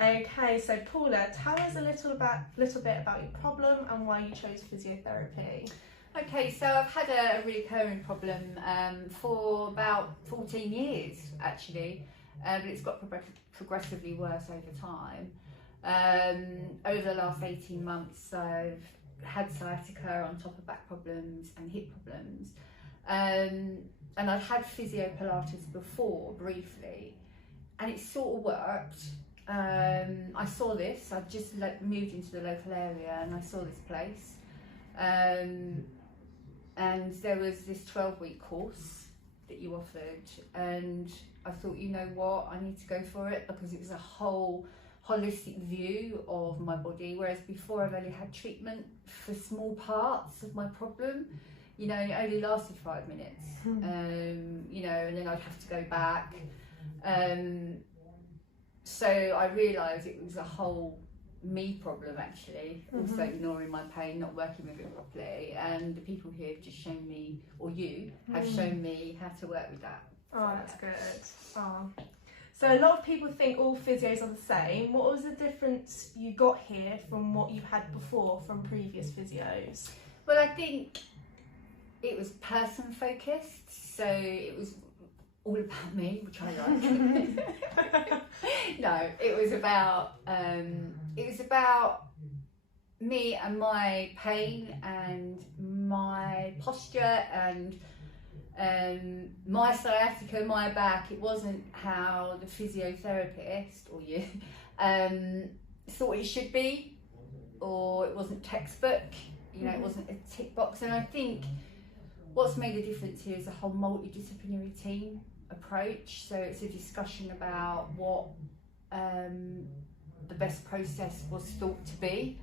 Okay, so Paula, tell us a little bit about your problem and why you chose physiotherapy. Okay, so I've had a recurring problem for about 14 years actually, but it's got progressively worse over time. Over the last 18 months I've had sciatica on top of back problems and hip problems, and I've had Physiotherapy before briefly, and it sort of worked. I saw this, I've just moved into the local area and I saw this place, and there was this 12-week course that you offered, and I thought, you know what, I need to go for it because it was a whole holistic view of my body, whereas before I've only had treatment for small parts of my problem. You know, it only lasted 5 minutes, you know, and then I'd have to go back. So I realised it was a whole me problem actually, also ignoring my pain, not working with it properly, and the people here have just shown me, or you have shown me how to work with that. Oh, that's good. Oh. So a lot of people think all physios are the same. What was the difference you got here from what you had before from previous physios? Well, I think it was person focused, so it was all about me, which I like. No, it was about me and my pain and my posture and my sciatica, my back. It wasn't how the physiotherapist or you thought it should be, or it wasn't textbook. You know, it wasn't a tick box. And I think what's made a difference here is a whole multidisciplinary team approach. So it's a discussion about what the best process was thought to be.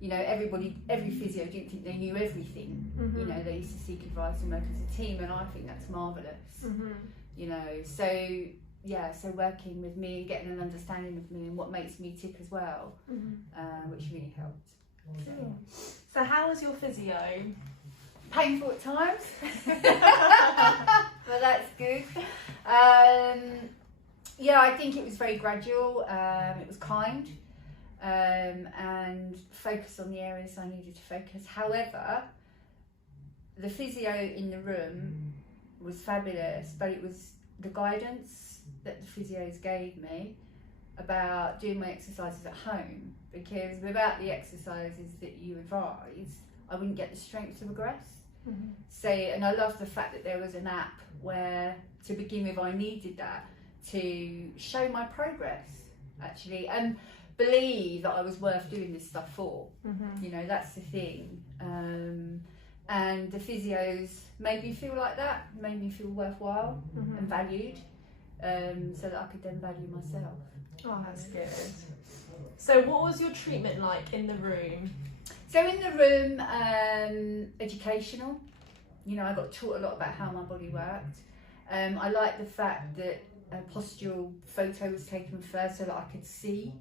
You know, every physio didn't think they knew everything. You know, they used to seek advice and work as a team, and I think that's marvellous. You know, so yeah, so working with me and getting an understanding of me and what makes me tick as well, which really helped. So how was your physio? Painful at times, but that's good. Yeah, I think it was very gradual. It was kind, and focused on the areas I needed to focus. However, the physio in the room was fabulous, but it was the guidance that the physios gave me about doing my exercises at home, because without the exercises that you advise, I wouldn't get the strength to progress. So, and I love the fact that there was an app where, to begin with, I needed that to show my progress actually, and believe that I was worth doing this stuff for. You know, that's the thing. And the physios made me feel like that, made me feel worthwhile and valued, so that I could then value myself. Oh, that's good. So what was your treatment like in the room? So in the room, educational. You know, I got taught a lot about how my body worked. I liked the fact that a postural photo was taken first so that I could see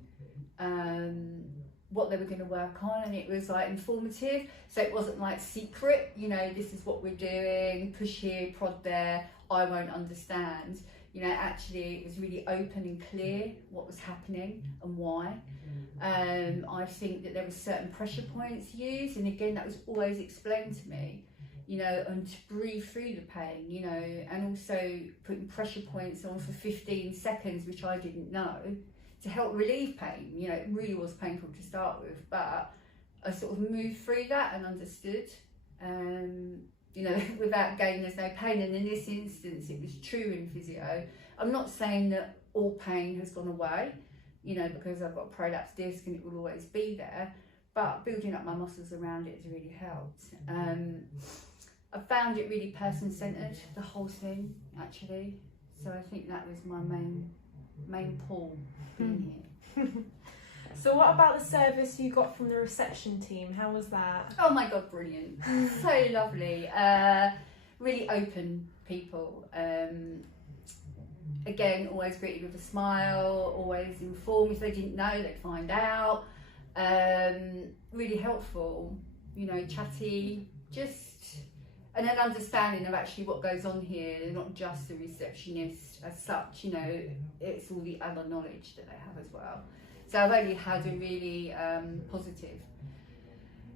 what they were going to work on, and it was like informative, so it wasn't like secret, you know, this is what we're doing, push here, prod there, I won't understand. You know, actually it was really open and clear what was happening and why. I think that there were certain pressure points used, and again that was always explained to me, you know, and to breathe through the pain, you know, and also putting pressure points on for 15 seconds, which I didn't know, to help relieve pain. You know, it really was painful to start with, but I sort of moved through that and understood, you know, without gain there's no pain. And in this instance it was true in physio. I'm not saying that all pain has gone away, you know, because I've got a prolapsed disc and it will always be there, but building up my muscles around it has really helped. I found it really person-centred, the whole thing actually, so I think that was my main pull being here. So what about the service you got from the reception team? How was that? Oh my god, brilliant. So lovely. Really open people. Again, always greeted with a smile, always informed. If they didn't know, they'd find out. Really helpful, you know, chatty, just and an understanding of actually what goes on here. They're not just a receptionist as such, you know, it's all the other knowledge that they have as well. So I've only had a really positive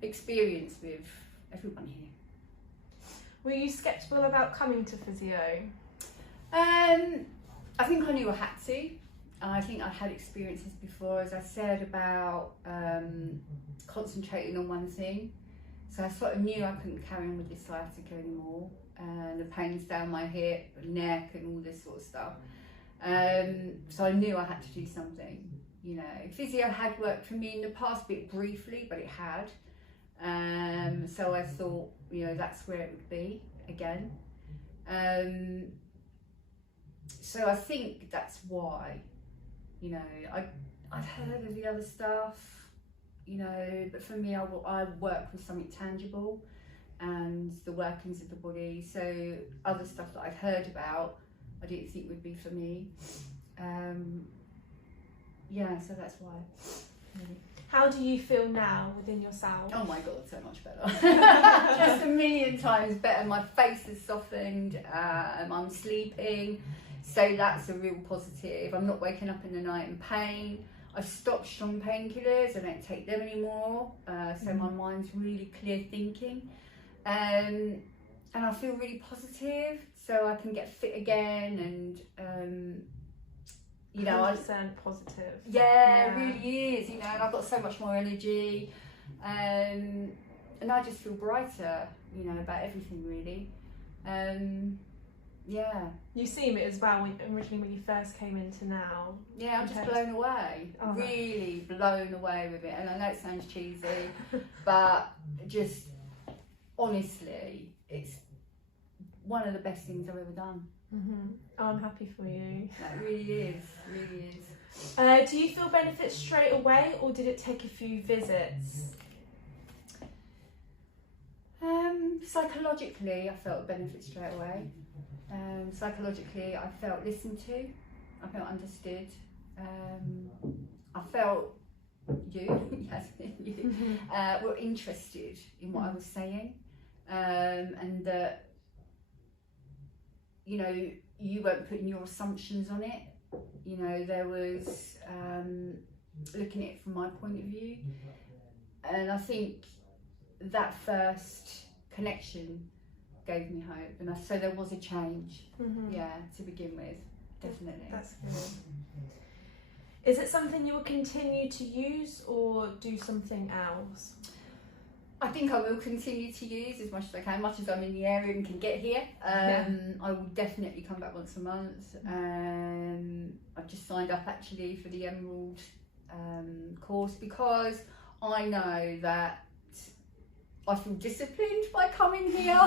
experience with everyone here. Were you sceptical about coming to physio? I think I knew I had to. I think I had experiences before, as I said, about concentrating on one thing. So I sort of knew I couldn't carry on with this sciatica anymore, and the pains down my hip, neck, and all this sort of stuff. So I knew I had to do something. You know, physio had worked for me in the past, a bit briefly, but it had. So I thought, you know, that's where it would be again. So I think that's why, you know, I've heard of the other stuff, you know, but for me, I work with something tangible and the workings of the body. So other stuff that I've heard about, I didn't think would be for me. Yeah, so that's why. Really. How do you feel now within yourself? Oh my God, so much better. Just a million times better. My face is softened, I'm sleeping, so that's a real positive. I'm not waking up in the night in pain. I've stopped strong painkillers, I don't take them anymore, so my mind's really clear thinking. And I feel really positive, so I can get fit again, and you know, 100% positive. Yeah, it really is, you know, and I've got so much more energy, and I just feel brighter, you know, about everything really. Yeah. You seem it as well originally when you first came into now. Yeah, I'm just blown away, really blown away with it. And I know it sounds cheesy, but just honestly, it's one of the best things I've ever done. Mm-hmm. Oh, I'm happy for you. That really is, really is. Do you feel benefits straight away, or did it take a few visits? Psychologically, I felt benefits straight away. Psychologically, I felt listened to, I felt understood, I felt you, yes, you, were interested in what I was saying, and that, you know, you weren't putting your assumptions on it. You know, there was looking at it from my point of view, and I think that first connection gave me hope, and so there was a change. Yeah, to begin with, definitely. That's good. Is it something you will continue to use or do something else? I think I will continue to use as much as I can, much as I'm in the area and can get here. I will definitely come back once a month. I've just signed up actually for the Emerald course, because I know that I feel disciplined by coming here.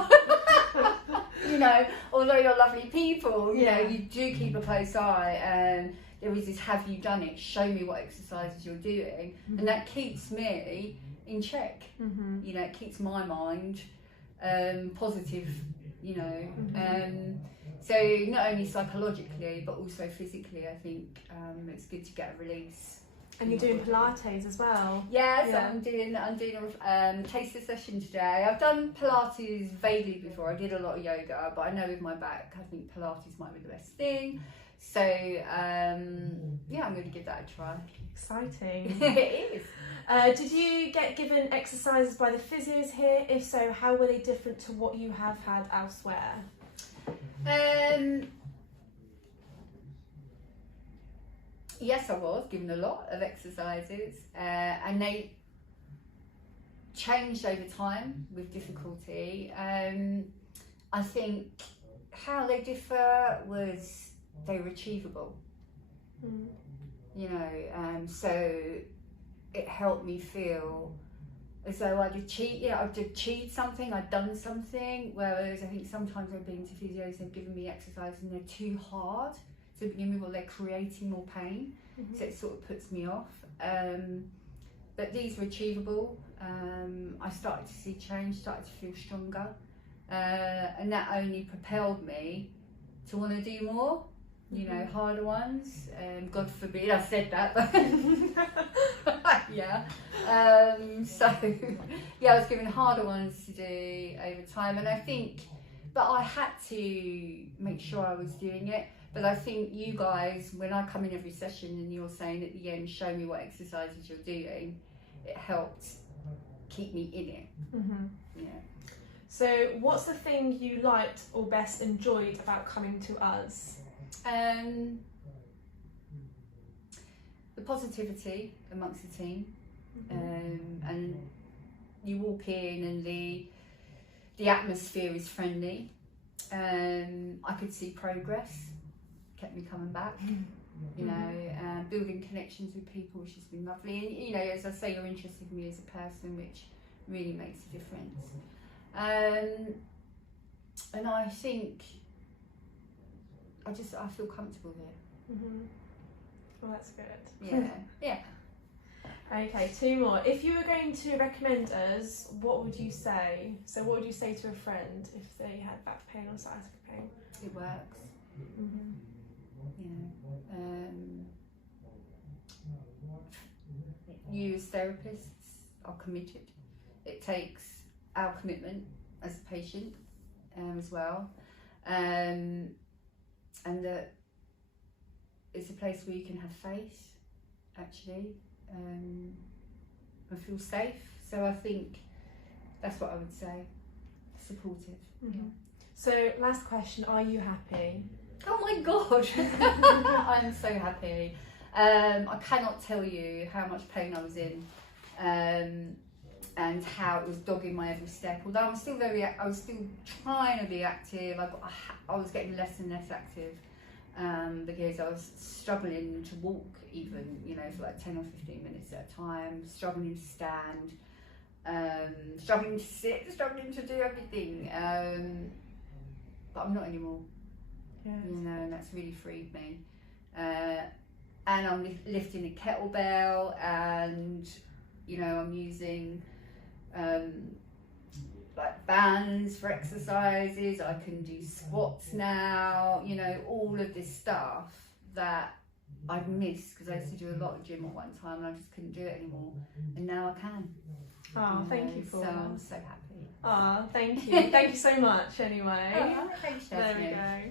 You know, although you're lovely people, you know, you do keep a close eye, and there is this have you done it, show me what exercises you're doing, and that keeps me in check. You know, it keeps my mind positive, you know. So not only psychologically but also physically, I think it's good to get a release. And you're doing Pilates as well. Yeah, so I'm doing a taster session today. I've done Pilates vaguely before. I did a lot of yoga, but I know with my back, I think Pilates might be the best thing. So yeah, I'm going to give that a try. Exciting. It is. Did you get given exercises by the physios here? If so, how were they different to what you have had elsewhere? Yes, I was given a lot of exercises, and they changed over time with difficulty. I think how they differ was they were achievable. You know, so it helped me feel as though I'd achieved something, I'd done something, whereas I think sometimes I've been to physios, they've given me exercises and they're too hard to begin with, or they're creating more pain, so it sort of puts me off. But these were achievable. I started to see change, started to feel stronger, and that only propelled me to want to do more, you know, harder ones. God forbid I said that, but yeah. So yeah, I was given harder ones to do over time, and I think, but I had to make sure I was doing it. But I think you guys, when I come in every session and you're saying at the end, show me what exercises you're doing, it helped keep me in it. Mm-hmm. Yeah. So what's the thing you liked or best enjoyed about coming to us? The positivity amongst the team, and you walk in and the atmosphere is friendly. I could see progress, kept me coming back. You know, building connections with people, which has been lovely. And you know, as I say, you're interested in me as a person, which really makes a difference. And I think I feel comfortable here. Well, that's good. Yeah, yeah. Okay, 2 more. If you were going to recommend us, what would you say? So what would you say to a friend if they had back pain or sciatica pain? It works. You as therapists are committed. It takes our commitment as a patient as well, and that it's a place where you can have faith, actually, and feel safe. So I think that's what I would say. Supportive. So last question, are you happy? Oh my god. I'm so happy. I cannot tell you how much pain I was in, and how it was dogging my every step. Although I was still trying to be active. I was getting less and less active, because I was struggling to walk, even, you know, for like 10 or 15 minutes at a time, struggling to stand, struggling to sit, struggling to do everything. But I'm not anymore. Yes. You know, and that's really freed me. And I'm lifting a kettlebell, and you know, I'm using like bands for exercises. I can do squats now. You know, all of this stuff that I've missed because I used to do a lot of gym at one time and I just couldn't do it anymore. And now I can. Oh, thank you, Paula. So I'm so happy. Oh, thank you. Thank you so much. Anyway, Oh, thanks, there we Jasmine. go.